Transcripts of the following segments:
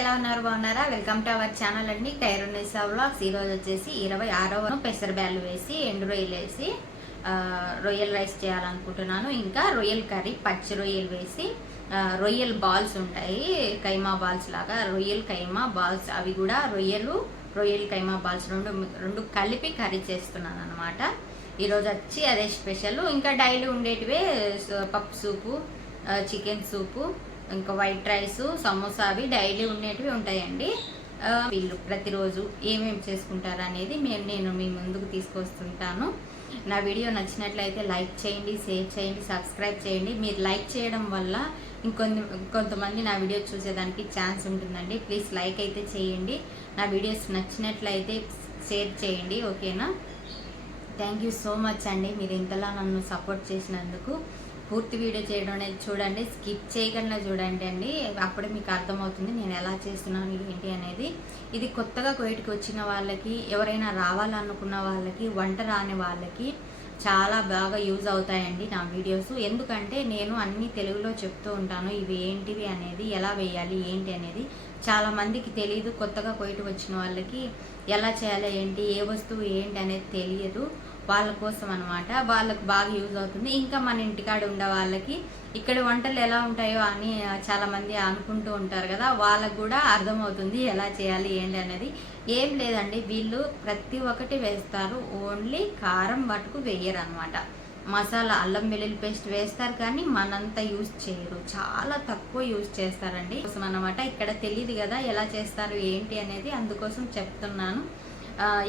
ఎలా ఉన్నారు? బాగున్నారా? వెల్కమ్ టు అవర్ ఛానల్ అండి. ఖైరున్నీసా వ్లాగ్స్. ఈరోజు వచ్చేసి 26వ పెసర బ్యాళ్ళు వేసి ఎండు రొయ్యలు వేసి రొయ్యల్ రైస్ చేయాలనుకుంటున్నాను. ఇంకా రొయ్యల్ కర్రీ పచ్చి రొయ్యలు వేసి రొయ్యల్ బాల్స్ ఉంటాయి, కైమా బాల్స్ లాగా రొయ్యల్ కైమా బాల్స్, అవి కూడా రొయ్యల్ కైమా బాల్స్ రెండు కలిపి కర్రీ చేస్తున్నాను అనమాట. ఈరోజు వచ్చి అదే స్పెషల్. ఇంకా డైలీ ఉండేటివే పప్పు సూపు, చికెన్ సూపు, ఇంకా వైట్ రైస్, సమోసా, అవి డైలీ ఉండేటివి ఉంటాయండి. వీళ్ళు ప్రతిరోజు ఏమేమి చేసుకుంటారు అనేది నేను మీ ముందుకు తీసుకొస్తుంటాను. నా వీడియో నచ్చినట్లయితే లైక్ చేయండి, షేర్ చేయండి, సబ్స్క్రైబ్ చేయండి. మీరు లైక్ చేయడం వల్ల ఇంకొంతమంది నా వీడియో చూసేదానికి ఛాన్స్ ఉంటుందండి. ప్లీజ్ లైక్ అయితే చేయండి. నా వీడియోస్ నచ్చినట్లయితే షేర్ చేయండి, ఓకేనా? థ్యాంక్ యూ సో మచ్ అండి, మీరు ఇంతలా నన్ను సపోర్ట్ చేసినందుకు. పూర్తి వీడియో చేయడం అనేది చూడండి, స్కిప్ చేయకుండా చూడండి అండి, అప్పుడే మీకు అర్థమవుతుంది నేను ఎలా చేస్తున్నాను ఏంటి అనేది. ఇది కొత్తగా కోయిట్కి వచ్చిన వాళ్ళకి, ఎవరైనా రావాలనుకున్న వాళ్ళకి, వంట రాని వాళ్ళకి చాలా బాగా యూజ్ అవుతాయండి నా వీడియోస్. ఎందుకంటే నేను అన్ని తెలుగులో చెప్తూ ఉంటాను, ఇవి ఏంటివి అనేది, ఎలా వేయాలి ఏంటి అనేది చాలామందికి తెలియదు. కొత్తగా కోయిట్కి వచ్చిన వాళ్ళకి ఎలా చేయాలి ఏంటి, ఏ వస్తువు ఏంటి అనేది తెలియదు. వాళ్ళ కోసం అనమాట, వాళ్ళకు బాగా యూజ్ అవుతుంది. ఇంకా మన ఇంటికాడ ఉండే వాళ్ళకి ఇక్కడ వంటలు ఎలా ఉంటాయో అని చాలామంది అనుకుంటూ ఉంటారు కదా, వాళ్ళకు కూడా అర్థమవుతుంది ఎలా చేయాలి ఏంటి అనేది. ఏం లేదండి, వీళ్ళు ప్రతి ఒక్కటి వేస్తారు, ఓన్లీ కారం మటుకు వేయరు అనమాట. మసాలా, అల్లం వెల్లుల్లి పేస్ట్ వేస్తారు కానీ మనంతా యూజ్ చేయరు, చాలా తక్కువ యూజ్ చేస్తారండి. కోసం అనమాట, ఇక్కడ తెలియదు కదా ఎలా చేస్తారు ఏంటి అనేది, అందుకోసం చెప్తున్నాను.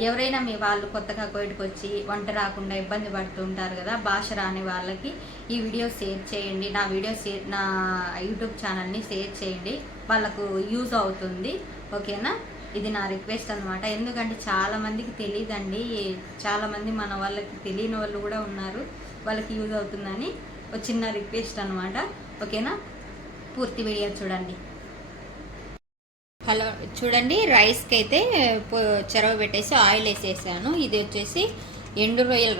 ఎవరైనా మీ వాళ్ళు కొత్తగా కోయిట్కి వచ్చి వంట రాకుండా ఇబ్బంది పడుతూ ఉంటారు కదా, భాష రాని వాళ్ళకి ఈ వీడియో షేర్ చేయండి. నా యూట్యూబ్ ఛానల్ని షేర్ చేయండి, వాళ్ళకు యూజ్ అవుతుంది, ఓకేనా? ఇది నా రిక్వెస్ట్ అనమాట. ఎందుకంటే చాలామందికి తెలియదండి, చాలామంది మన వాళ్ళకి తెలియని వాళ్ళు కూడా ఉన్నారు, వాళ్ళకి యూజ్ అవుతుందని ఒక చిన్న రిక్వెస్ట్ అనమాట, ఓకేనా? పూర్తి వీడియో చూడండి. హలో, చూడండి, రైస్కి అయితే చెరవ పెట్టేసి ఆయిల్ వేసేసాను. ఇది వచ్చేసి ఎండు రొయ్యల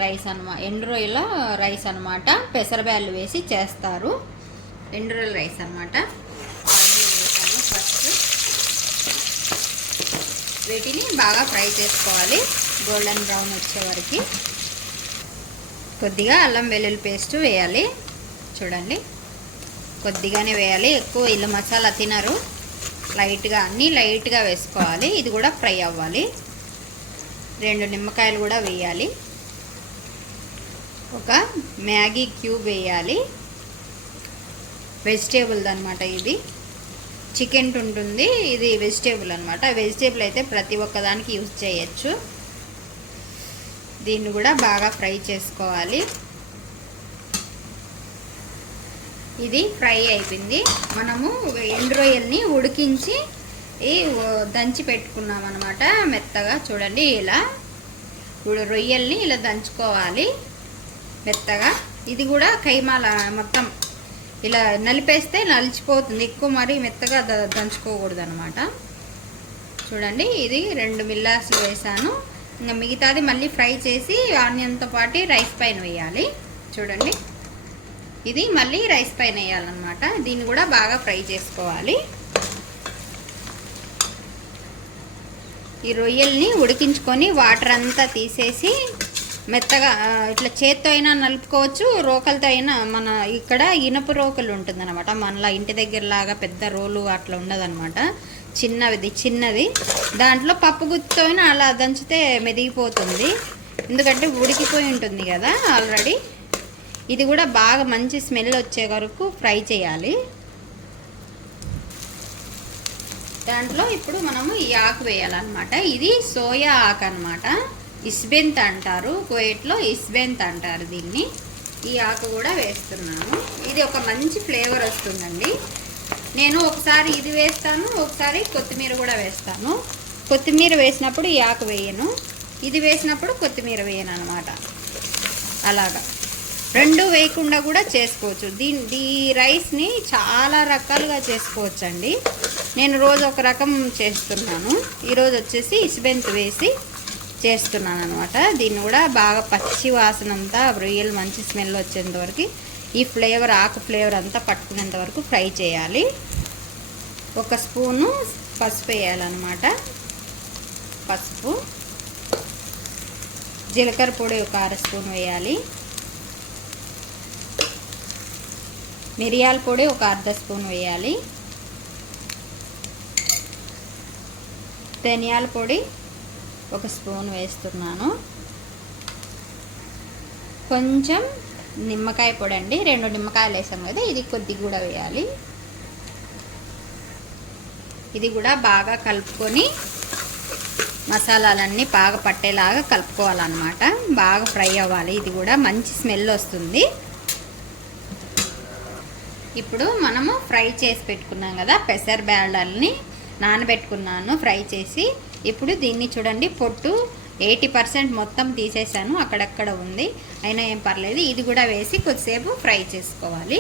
రైస్ అనమాట. పెసరబ్యాళ్ళు వేసి చేస్తారు, ఎండు రొయ్యల రైస్ అనమాట. ఆయిల్ వేసాను ఫస్ట్. వీటిని బాగా ఫ్రై చేసుకోవాలి, గోల్డెన్ బ్రౌన్ వచ్చే వరకు. కొద్దిగా అల్లం వెల్లుల్లి పేస్ట్ వేయాలి, చూడండి, కొద్దిగానే వేయాలి, ఎక్కువ ఇల్లు మసాలా తినరు, లైట్గా, అన్నీ లైట్గా వేసుకోవాలి. ఇది కూడా ఫ్రై అవ్వాలి. 2 నిమ్మకాయలు కూడా వేయాలి. ఒక మ్యాగీ క్యూబ్ వేయాలి, వెజిటేబుల్ది అనమాట. ఇది చికెన్ ఉంటుంది, ఇది వెజిటేబుల్ అనమాట. వెజిటేబుల్ అయితే ప్రతి ఒక్కదానికి యూజ్ చేయొచ్చు. దీన్ని కూడా బాగా ఫ్రై చేసుకోవాలి. ఇది ఫ్రై అయిపోయింది. మనము ఎండు రొయ్యల్ని ఉడికించి దంచి పెట్టుకున్నాం అనమాట మెత్తగా. చూడండి, ఇలా రొయ్యల్ని ఇలా దంచుకోవాలి మెత్తగా. ఇది కూడా కైమాల మొత్తం ఇలా నలిపేస్తే నలిచిపోతుంది, ఎక్కువ మరీ మెత్తగా దంచుకోకూడదు అనమాట. చూడండి, ఇది 2 మిల్లాసులు వేసాను. ఇంకా మిగతాది మళ్ళీ ఫ్రై చేసి ఆనియన్తో పాటు రైస్ పైన వేయాలి. చూడండి, ఇది మళ్ళీ రైస్ పైన వేయాలన్నమాట. దీన్ని కూడా బాగా ఫ్రై చేసుకోవాలి. ఈ రొయ్యల్ని ఉడికించుకొని వాటర్ అంతా తీసేసి మెత్తగా ఇట్లా చేత్తో అయినా నలుపుకోవచ్చు, రోకలతో అయినా. మన ఇక్కడ ఇనప రోకలు ఉంటుందన్నమాట, మనలా ఇంటి దగ్గర లాగా పెద్ద రోలు అట్లా ఉండదన్నమాట, చిన్నది. దాంట్లో పప్పు గుత్తితో అయినా అలా దంచితే మెదిగిపోతుంది, ఎందుకంటే ఉడికిపోయి ఉంటుంది కదా ఆల్రెడీ. ఇది కూడా బాగా మంచి స్మెల్ వచ్చే వరకు ఫ్రై చేయాలి. దాంట్లో ఇప్పుడు మనము ఈ ఆకు వేయాలన్నమాట. ఇది సోయా ఆకు అనమాట, ఇస్బెంత్ అంటారు, కువైట్లో ఇస్బెంత్ అంటారు దీన్ని. ఈ ఆకు కూడా వేస్తున్నాను. ఇది ఒక మంచి ఫ్లేవర్ వస్తుందండి. నేను ఒకసారి ఇది వేస్తాను, ఒకసారి కొత్తిమీర కూడా వేస్తాను. కొత్తిమీర వేసినప్పుడు ఈ ఆకు వేయను, ఇది వేసినప్పుడు కొత్తిమీర వేయను అనమాట. అలాగా 2 వేయకుండా కూడా చేసుకోవచ్చు. ఈ రైస్ని చాలా రకాలుగా చేసుకోవచ్చు అండి. నేను రోజు ఒక రకం చేస్తున్నాను. ఈరోజు వచ్చేసి ఇస్బెంత్ వేసి చేస్తున్నాను అనమాట. దీన్ని కూడా బాగా పచ్చి వాసన అంతా, రొయ్యలు మంచి స్మెల్ వచ్చేంత వరకు, ఈ ఫ్లేవర్, ఆకు ఫ్లేవర్ అంతా పట్టుకునేంత వరకు ఫ్రై చేయాలి. 1 స్పూను పసుపు వేయాలన్నమాట. పసుపు, జీలకర్ర పొడి ఒక అర స్పూన్ వేయాలి. మిరియాల పొడి ఒక అర్ధ స్పూన్ వేయాలి. ధనియాల పొడి ఒక స్పూన్ వేస్తున్నాను. కొంచెం నిమ్మకాయ పొడి అండి, 2 నిమ్మకాయలు వేసాం కదా, ఇది కొద్దిగా కూడా వేయాలి. ఇది కూడా బాగా కలుపుకొని మసాలాలన్నీ బాగా పట్టేలాగా కలుపుకోవాలన్నమాట. బాగా ఫ్రై అవ్వాలి. ఇది కూడా మంచి స్మెల్ వస్తుంది. ఇప్పుడు మనము ఫ్రై చేసి పెట్టుకున్నాం కదా పెసర బ్యాళ్ళని నానబెట్టుకున్నాను ఫ్రై చేసి. ఇప్పుడు దీన్ని చూడండి, పొట్టు 80% మొత్తం తీసేసాను, అక్కడక్కడ ఉంది, అయినా ఏం పర్లేదు. ఇది కూడా వేసి కొద్దిసేపు ఫ్రై చేసుకోవాలి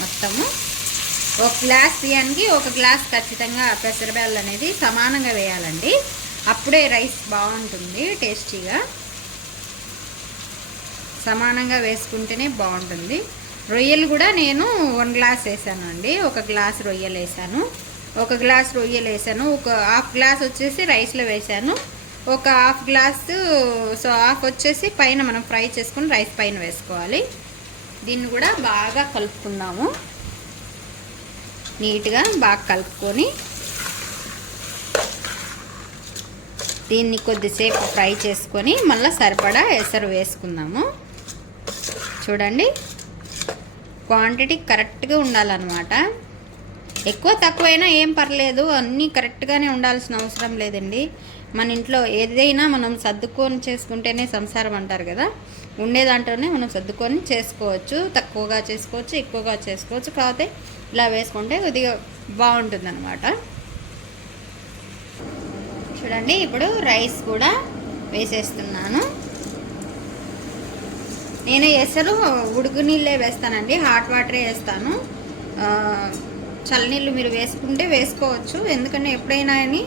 మొత్తము. ఒక గ్లాస్ బియ్యానికి ఒక గ్లాస్ ఖచ్చితంగా పెసరబ్యాళ్ళు అనేది సమానంగా వేయాలండి. అప్పుడే రైస్ బాగుంటుంది, టేస్టీగా సమానంగా వేసుకుంటేనే బాగుంటుంది. రొయ్యలు కూడా నేను 1 గ్లాస్ వేసాను అండి. 1 గ్లాస్ రొయ్యలు వేసాను. 1 గ్లాస్ రొయ్యలు వేసాను. ఒక హాఫ్ గ్లాస్ వచ్చేసి రైస్లో వేసాను. ఒక హాఫ్ గ్లాసు, సో హాఫ్ వచ్చేసి పైన మనం ఫ్రై చేసుకుని రైస్ పైన వేసుకోవాలి. దీన్ని కూడా బాగా కలుపుకుందాము. నీట్గా బాగా కలుపుకొని దీన్ని కొద్దిసేపు ఫ్రై చేసుకొని మళ్ళీ సరిపడా ఎసరు వేసుకుందాము. చూడండి, క్వాంటిటీ కరెక్ట్గా ఉండాలన్నమాట. ఎక్కువ తక్కువైనా ఏం పర్లేదు, అన్నీ కరెక్ట్గానే ఉండాల్సిన అవసరం లేదండి. మన ఇంట్లో ఏదైనా మనం సర్దుకొని చేసుకుంటేనే సంసారం అంటారు కదా, ఉండే దాంట్లోనే మనం సర్దుకొని చేసుకోవచ్చు. తక్కువగా చేసుకోవచ్చు, ఎక్కువగా చేసుకోవచ్చు. కాకపోతే ఇలా వేసుకుంటే కొద్దిగా బాగుంటుంది అన్నమాట. చూడండి, ఇప్పుడు రైస్ కూడా వేసేస్తున్నాను. నేను ఎసరు ఉడుకు నీళ్ళే వేస్తానండి, హాట్ వాటరే వేస్తాను. చల్లనీళ్ళు మీరు వేసుకుంటే వేసుకోవచ్చు, ఎందుకంటే ఎప్పుడైనా అని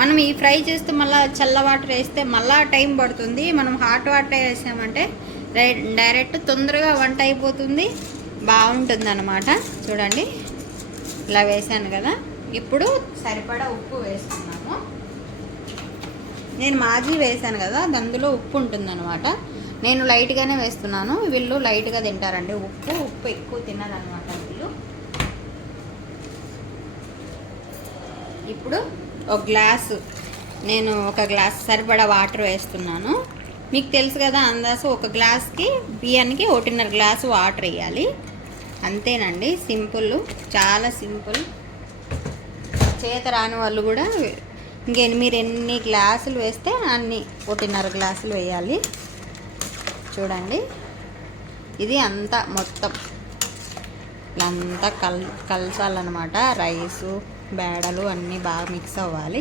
మనం ఈ ఫ్రై చేస్తే మళ్ళీ చల్ల వాటర్ వేస్తే మళ్ళీ టైం పడుతుంది. మనం హాట్ వాటరే వేసామంటే డైరెక్ట్ తొందరగా వంట అయిపోతుంది, బాగుంటుంది అన్నమాట. చూడండి, ఇలా వేసాను కదా. ఇప్పుడు సరిపడా ఉప్పు వేసుకున్నాము. నేను మాజీ వేసాను కదా, అందులో ఉప్పు ఉంటుందన్నమాట. నేను లైట్గానే వేస్తున్నాను, వీళ్ళు లైట్గా తింటారండి. ఉప్పు ఎక్కువ తినాలన్నమాట వీళ్ళు. ఇప్పుడు ఒక గ్లాసు, నేను 1 గ్లాస్ సరిపడా వాటర్ వేస్తున్నాను. మీకు తెలుసు కదా అందాజు, 1 గ్లాస్కి బియ్యానికి 1.5 గ్లాసు వాటర్ వేయాలి. అంతేనండి, సింపుల్, చాలా సింపుల్. చేత రాని వాళ్ళు కూడా మీరు ఎన్ని గ్లాసులు వేస్తే అన్ని 1.5 గ్లాసులు వేయాలి. చూడండి, ఇది అంతా మొత్తం అంతా కలసాలన్నమాట. రైసు బేడలు అన్నీ బాగా మిక్స్ అవ్వాలి.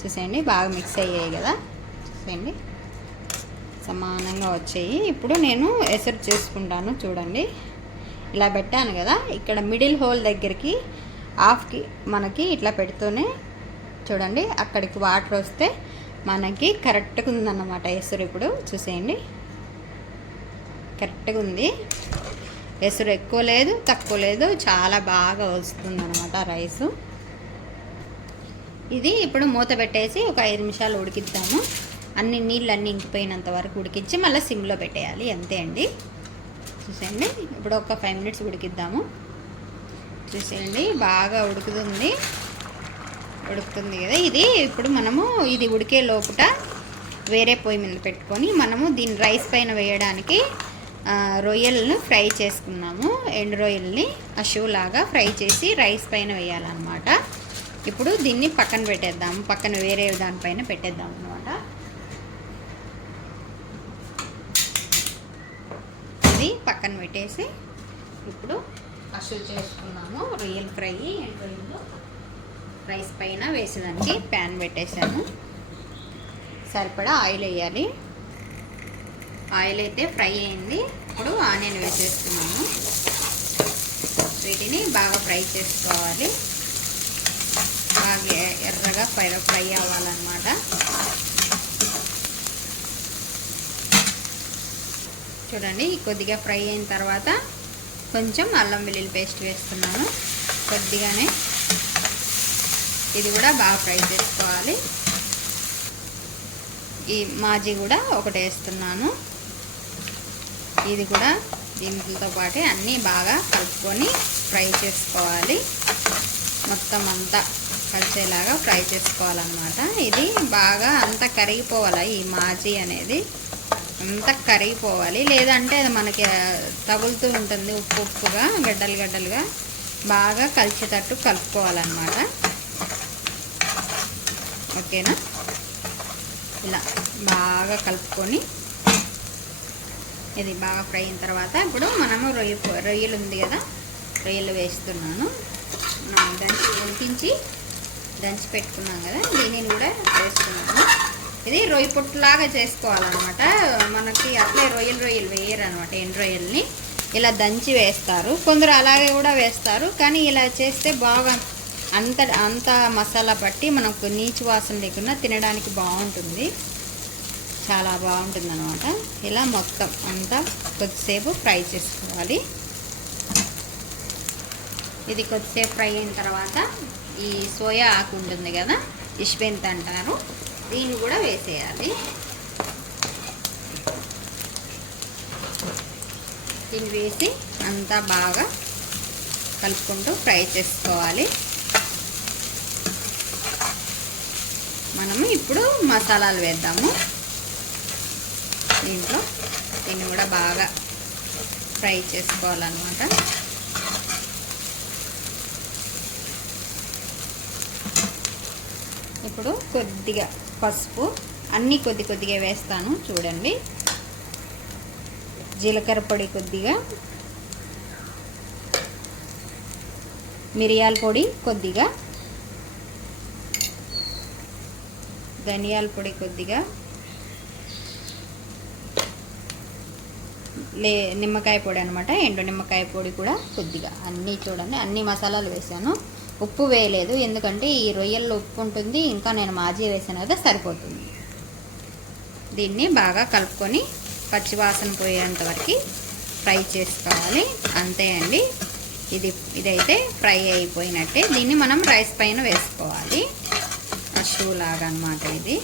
చూసేయండి, బాగా మిక్స్ అయ్యాయి కదా, చూసేయండి సమానంగా వచ్చాయి. ఇప్పుడు నేను ఎసరు చేసుకుంటాను. చూడండి, ఇలా పెట్టాను కదా, ఇక్కడ మిడిల్ హోల్ దగ్గరికి హాఫ్కి మనకి ఇట్లా పెడుతూనే చూడండి అక్కడికి వాటర్ వస్తే మనకి కరెక్ట్గా ఉందన్నమాట ఎసరు. ఇప్పుడు చూసేయండి, కరెక్ట్గా ఉంది. ఎసరు ఎక్కువ లేదు, తక్కువ లేదు, చాలా బాగా వస్తుంది అన్నమాట రైసు. ఇది ఇప్పుడు మూత పెట్టేసి ఒక 5 నిమిషాలు ఉడికిద్దాము. అన్ని నీళ్ళన్నీ ఇంకిపోయినంత వరకు ఉడికించి మళ్ళీ సిమ్లో పెట్టేయాలి, అంతే అండి. చూసేయండి, ఇప్పుడు ఒక 5 మినిట్స్ ఉడికిద్దాము. చూసేయండి, బాగా ఉడుకుతుంది కదా. ఇది ఇప్పుడు మనము ఇది ఉడికే లోపల వేరే పొయ్యి మీద పెట్టుకొని మనము దీన్ని రైస్ పైన వేయడానికి రొయ్యలను ఫ్రై చేసుకున్నాము. ఎండు రొయ్యల్ని అషులాగా ఫ్రై చేసి రైస్ పైన వేయాలన్నమాట. ఇప్పుడు దీన్ని పక్కన పెట్టేద్దాము, పక్కన వేరే దానిపైన పెట్టేద్దాం అన్నమాట. ఇది పక్కన పెట్టేసి ఇప్పుడు అషు చేసుకున్నాము. రొయ్యలు ఫ్రై, ఎండు రొయ్యలు రైస్ పైన వేసేదానికి ప్యాన్ పెట్టేసాను. సరిపడా ఆయిల్ వేయాలి. ఆయిల్ అయితే ఫ్రై అయింది. ఇప్పుడు ఆనియన్ వేసేస్తున్నాము. వీటిని బాగా ఫ్రై చేసుకోవాలి, బాగా ఎర్రగా ఫ్రై అవ్వాలన్నమాట. చూడండి, కొద్దిగా ఫ్రై అయిన తర్వాత కొంచెం అల్లం వెల్లుల్లి పేస్ట్ వేస్తున్నాను, కొద్దిగానే. ఇది కూడా బాగా ఫ్రై చేసుకోవాలి. ఈ మాజీ కూడా ఒకటి వేస్తున్నాను. ఇది కూడా దీంతో పాటే అన్నీ బాగా కలుపుకొని ఫ్రై చేసుకోవాలి. మొత్తం అంతా కలిసేలాగా ఫ్రై చేసుకోవాలన్నమాట. ఇది బాగా అంతా కరిగిపోవాలి. ఈ మాజీ అనేది అంతా కరిగిపోవాలి, లేదంటే అది మనకి తగులుతూ ఉంటుంది ఉప్పు ఉప్పుగా గడ్డలు గడ్డలుగా. బాగా కలిసేటట్టు కలుపుకోవాలన్నమాట. ఓకేనా? ఇలా బాగా కలుపుకొని ఇది బాగా ఫ్రై అయిన తర్వాత ఇప్పుడు మనము రొయ్యలు ఉంది కదా, రొయ్యలు వేస్తున్నాను. దంచి పెట్టుకున్నాం కదా, దీనిని కూడా వేస్తున్నాను. ఇది రొయ్య పొట్టులాగా చేసుకోవాలన్నమాట. మనకి అట్లే రొయ్యలు వేయరు అనమాట. ఎండు రొయ్యల్ని ఇలా దంచి వేస్తారు, కొందరు అలాగే కూడా వేస్తారు. కానీ ఇలా చేస్తే బాగా అంత మసాలా పట్టి మనకు నీచు వాసన లేకుండా తినడానికి బాగుంటుంది, చాలా బాగుంటుంది అనమాట. ఇలా మొత్తం అంతా కొద్దిసేపు ఫ్రై చేసుకోవాలి. ఇది కొద్దిసేపు ఫ్రై అయిన తర్వాత ఈ సోయా ఆకు ఉంటుంది కదా, ఇష్బెంత్ అంటారు, దీన్ని కూడా వేసేయాలి. దీన్ని వేసి అంతా బాగా కలుపుకుంటూ ఫ్రై చేసుకోవాలి. మనము ఇప్పుడు మసాలాలు వేద్దాము దీంట్లో. దీన్ని కూడా బాగా ఫ్రై చేసుకోవాలన్నమాట. ఇప్పుడు కొద్దిగా పసుపు, అన్నీ కొద్దిగా వేస్తాను చూడండి. జీలకర్ర పొడి కొద్దిగా, మిరియాల పొడి కొద్దిగా, ధనియాల పొడి కొద్దిగా, నిమ్మకాయ పొడి అనమాట, ఎండు నిమ్మకాయ పొడి కూడా కొద్దిగా. అన్నీ చూడండి, అన్ని మసాలాలు వేసాను. ఉప్పు వేయలేదు, ఎందుకంటే ఈ రొయ్యల్లో ఉప్పు ఉంటుంది, ఇంకా నేను మాజీ వేసాను కదా, సరిపోతుంది. దీన్ని బాగా కలుపుకొని పచ్చివాసన పోయేంత వరకు ఫ్రై చేసుకోవాలి. అంతే అండి, ఇదైతే ఫ్రై అయిపోయినట్టే. దీన్ని మనం రైస్ పైన వేసుకోవాలి, షూ లాగా అనమాట. ఇది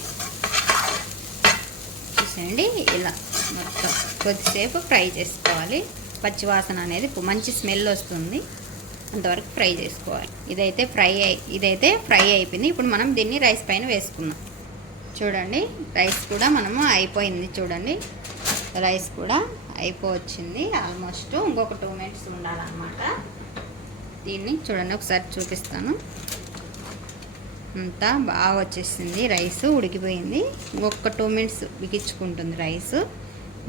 చూసేయండి, ఇలా మొత్తం కొద్దిసేపు ఫ్రై చేసుకోవాలి. పచ్చివాసన అనేది మంచి స్మెల్ వస్తుంది, అంతవరకు ఫ్రై చేసుకోవాలి. ఇదైతే ఫ్రై అయిపోయింది. ఇప్పుడు మనం దీన్ని రైస్ పైన వేసుకున్నాం. చూడండి, రైస్ కూడా మనము అయిపోయింది. చూడండి, రైస్ కూడా అయిపోవచ్చింది ఆల్మోస్ట్. ఇంకొక 2 minutes ఉండాలన్నమాట. దీన్ని చూడండి, ఒకసారి చూపిస్తాను. అంతా బాగా వచ్చేసింది, రైస్ ఉడికిపోయింది. ఇంకొక 2 minutes ఉడికించుకుంటుంది రైస్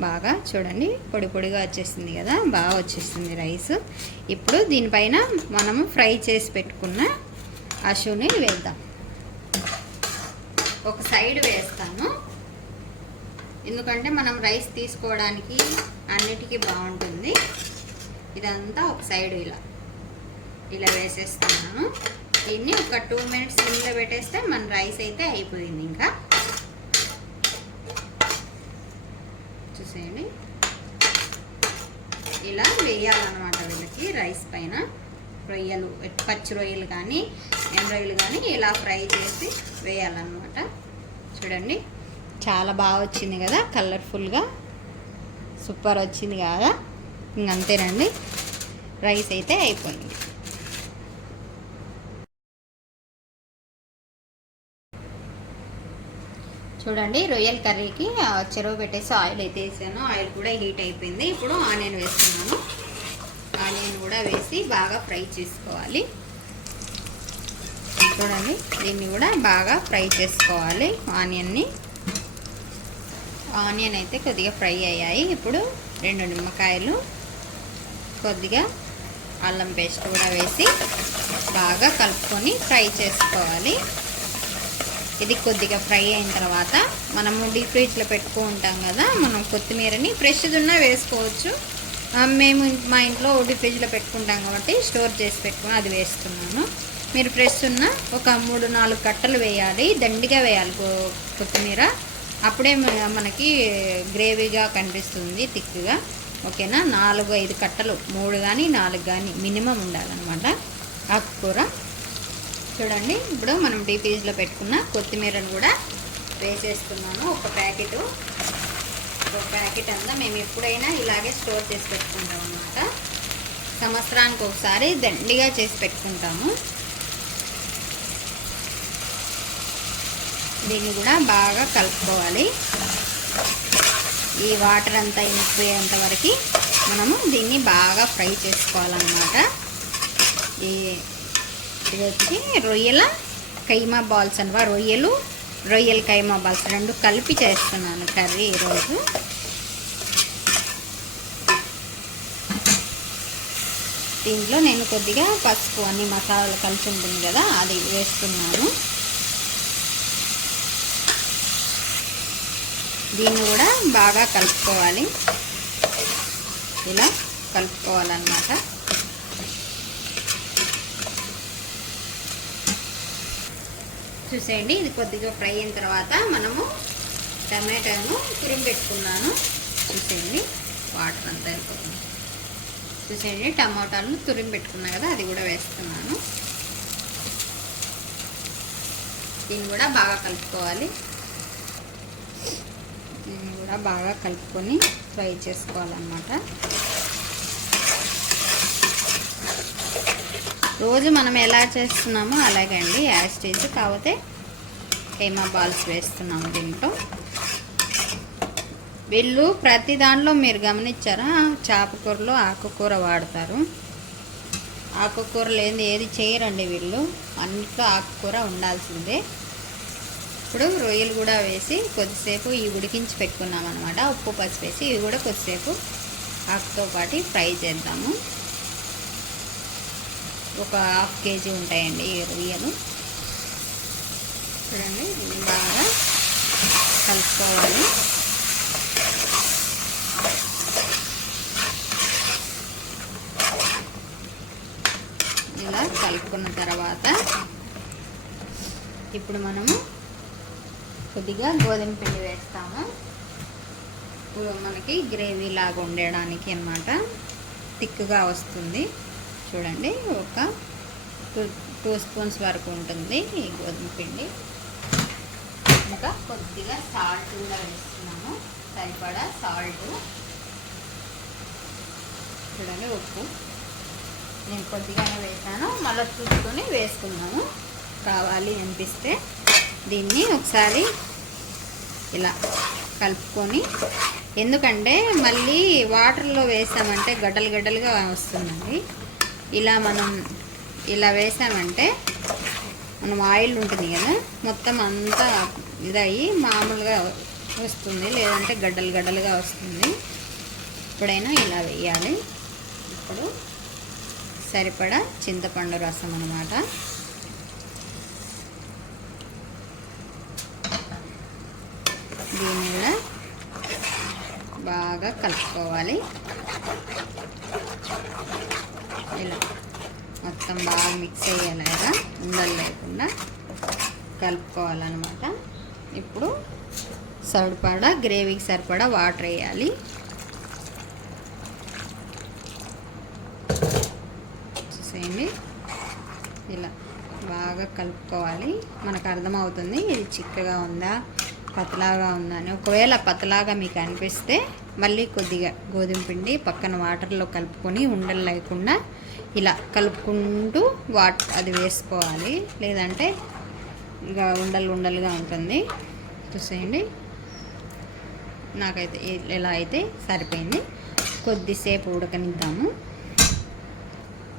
బాగా. చూడండి, పొడి పొడిగా వచ్చేసింది కదా, బాగా వచ్చేసింది రైస్. ఇప్పుడు దీనిపైన మనము ఫ్రై చేసి పెట్టుకున్న అషుని వేద్దాం. ఒక సైడ్ వేస్తాను, ఎందుకంటే మనం రైస్ తీసుకోవడానికి అన్నిటికీ బాగుంటుంది. ఇదంతా ఒక సైడ్ ఇలా వేసేస్తున్నాను. దీన్ని ఒక 2 minutes సిమ్లో పెట్టేస్తే మన రైస్ అయితే అయిపోయింది. ఇంకా చూసేయండి, ఇలా వేయాలన్నమాట వీళ్ళకి రైస్ పైన. రొయ్యలు, పచ్చి రొయ్యలు కానీ ఎండు రొయ్యలు కానీ ఇలా ఫ్రై చేసి వేయాలన్నమాట. చూడండి, చాలా బాగా వచ్చింది కదా, కలర్ఫుల్గా సూపర్ వచ్చింది కదా. ఇంకంతేనండి, రైస్ అయితే అయిపోయింది. చూడండి, రొయ్యల కర్రీకి చెరువు పెట్టేసి ఆయిల్ అయితే వేసాను. ఆయిల్ కూడా హీట్ అయిపోయింది. ఇప్పుడు ఆనియన్ వేస్తున్నాను. ఆనియన్ కూడా వేసి బాగా ఫ్రై చేసుకోవాలి. చూడండి, దీన్ని కూడా బాగా ఫ్రై చేసుకోవాలి ఆనియన్ అయితే కొద్దిగా ఫ్రై అయ్యాయి. ఇప్పుడు 2 నిమ్మకాయలు, కొద్దిగా అల్లం పేస్ట్ కూడా వేసి బాగా కలుపుకొని ఫ్రై చేసుకోవాలి. ఇది కొద్దిగా ఫ్రై అయిన తర్వాత మనము డీప్ ఫ్రిడ్జ్లో పెట్టుకుంటాం కదా, మనం కొత్తిమీరని ఫ్రెష్ది ఉన్నా వేసుకోవచ్చు. మేము మా ఇంట్లో డీప్ ఫ్రిడ్జ్లో పెట్టుకుంటాం కాబట్టి స్టోర్ చేసి పెట్టుకుని అది వేస్తున్నాను. మీరు ఫ్రెష్ ఉన్న ఒక 3-4 కట్టలు వేయాలి, దండిగా వేయాలి కొత్తిమీర. అప్పుడే మనకి గ్రేవీగా కనిపిస్తుంది, థిక్గా. ఓకేనా? 4-5 కట్టలు, 3 కానీ 4 కానీ మినిమం ఉండాలన్నమాట ఆకుకూర. చూడండి, ఇప్పుడు మనం డీప్ ఫ్రీజ్లో పెట్టుకున్న కొత్తిమీరను కూడా వేసేస్తున్నాను. ఒక ప్యాకెట్ అంతా మేము ఎప్పుడైనా ఇలాగే స్టోర్ చేసి పెట్టుకుంటాం అన్నమాట. సంవత్సరానికి ఒకసారి దండిగా చేసి పెట్టుకుంటాము. దీన్ని కూడా బాగా కలుపుకోవాలి. ఈ వాటర్ అంతా ఇంకిపోయేంత వరకు మనము దీన్ని బాగా ఫ్రై చేసుకోవాలన్నమాట. ఇది వచ్చి రొయ్యల కైమా బాల్స్ అనవా, రొయ్యల కైమా బాల్స్ రెండు కలిపి చేస్తున్నాను కర్రీ ఈరోజు. దీంట్లో నేను కొద్దిగా పసుపు, అన్ని మసాలాలు కలిసి ఉంటుంది కదా, అది వేస్తున్నాను. దీన్ని కూడా బాగా కలుపుకోవాలి. ఇలా కలుపుకోవాలన్నమాట. చూసేయండి, ఇది కొద్దిగా ఫ్రై అయిన తర్వాత మనము టమాటాను తురిమి పెట్టుకున్నాను. చూసేయండి, వాటర్ అంతా వెళ్ళిపోతుంది. చూసేయండి, టమాటాలను తురిమి పెట్టుకున్నా కదా, అది కూడా వేస్తున్నాను. దీన్ని కూడా బాగా కలుపుకోవాలి. దీన్ని కూడా బాగా కలుపుకొని ఫ్రై చేసుకోవాలన్నమాట. రోజు మనం ఎలా చేస్తున్నామో అలాగే అండి, యాజ్ టీజ్. కాకపోతే కైమా బాల్స్ వేస్తున్నాము దీంట్లో. వీళ్ళు ప్రతి దాంట్లో మీరు గమనించారా, చేపకూరలో ఆకుకూర వాడతారు. ఆకుకూర లేని ఏది చేయరండి వీళ్ళు, అన్నిట్లో ఆకుకూర ఉండాల్సిందే. ఇప్పుడు రొయ్యలు కూడా వేసి కొద్దిసేపు ఇవి ఉడికించి పెట్టుకున్నాం అనమాట. ఉప్పు పసుపు వేసి ఇవి కూడా కొద్దిసేపు ఆకుతో పాటు ఫ్రై చేద్దాము. ఒక 1/2 kg ఉంటాయండి ఈ రొయ్యలు. చూడండి, బాగా కలుపుకోవాలి. ఇలా కలుపుకున్న తర్వాత ఇప్పుడు మనము కొద్దిగా గోధుమ పిండి వేస్తాము. మనకి గ్రేవీ లాగా ఉండడానికి అన్నమాట, థిక్గా వస్తుంది. చూడండి, ఒక 2 స్పూన్స్ వరకు ఉంటుంది ఈ గోధుమ పిండి. ఇంకా కొద్దిగా సాల్ట్ కూడా వేస్తున్నాము, సరిపడా సాల్ట్. చూడండి, ఉప్పు నేను కొద్దిగానే వేసాను, మళ్ళీ చూసుకొని వేసుకున్నాము. కావాలి అనిపిస్తే దీన్ని ఒకసారి ఇలా కలుపుకొని, ఎందుకంటే మళ్ళీ వాటర్లో వేసామంటే గడ్డలుగా వస్తుందండి. ఇలా మనం ఇలా వేసామంటే మనం ఆయిల్ ఉంటుంది కదా, మొత్తం అంతా ఇదయ్యి మామూలుగా వస్తుంది, లేదంటే గడ్డలుగా వస్తుంది. ఎప్పుడైనా ఇలా వేయాలి. ఇప్పుడు సరిపడా చింతపండు రసం అన్నమాట. దీన్ని కూడా బాగా కలుపుకోవాలి. ఇలా మొత్తం బాగా మిక్స్ అయ్యేలా కదా, ఉండలు లేకుండా కలుపుకోవాలన్నమాట. ఇప్పుడు సరిపడా గ్రేవీకి సరిపడా వాటర్ వేయాలి. చూసేయండి, ఇలా బాగా కలుపుకోవాలి. మనకు అర్థమవుతుంది ఇది చిక్కగా ఉందా పతలాగా ఉందా అని. ఒకవేళ పతలాగా మీకు అనిపిస్తే మళ్ళీ కొద్దిగా గోధుమ పిండి పక్కన వాటర్లో కలుపుకొని ఉండలు లేకుండా ఇలా కలుపుకుంటూ అది వేసుకోవాలి, లేదంటే ఇక ఉండలుగా ఉంటుంది. చూసేయండి, నాకైతే ఎలా అయితే సరిపోయింది. కొద్దిసేపు ఉడకనిద్దాము.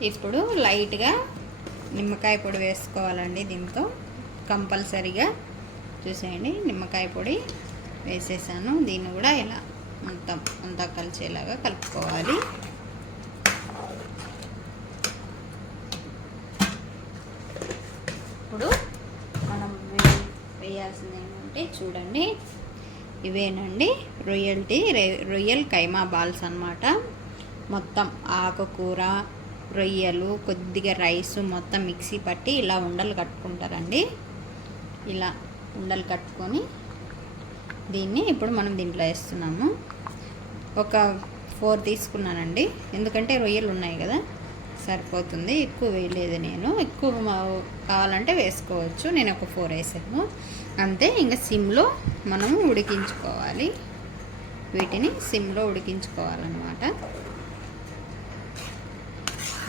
ఇప్పుడు లైట్గా నిమ్మకాయ పొడి వేసుకోవాలండి దీంతో కంపల్సరీగా. చూసేయండి, నిమ్మకాయ పొడి వేసేసాను. దీన్ని కూడా ఇలా మొత్తం అంతా కలిసేలాగా కలుపుకోవాలి. ఇప్పుడు మనం వేయాల్సింది ఏంటంటే చూడండి, ఇవేనండి రొయ్యల్ కైమా బాల్స్ అన్నమాట. మొత్తం ఆకుకూర, రొయ్యలు, కొద్దిగా రైసు మొత్తం మిక్సీ పట్టి ఇలా ఉండలు కట్టుకుంటారండి. ఇలా ఉండలు కట్టుకొని దీన్ని ఇప్పుడు మనం దీంట్లో వేస్తున్నాము. ఒక 4 తీసుకున్నానండి, ఎందుకంటే రొయ్యలు ఉన్నాయి కదా, సరిపోతుంది, ఎక్కువ వేయలేదు నేను. ఎక్కువ కావాలంటే వేసుకోవచ్చు. నేను ఒక 4 వేసాను అంతే. ఇంకా సిమ్లో మనము ఉడికించుకోవాలి, వీటిని సిమ్లో ఉడికించుకోవాలన్నమాట.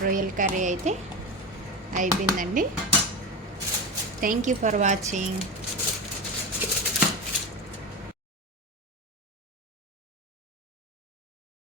రొయ్యల కర్రీ అయితే అయిపోయిందండి. Thank you for watching.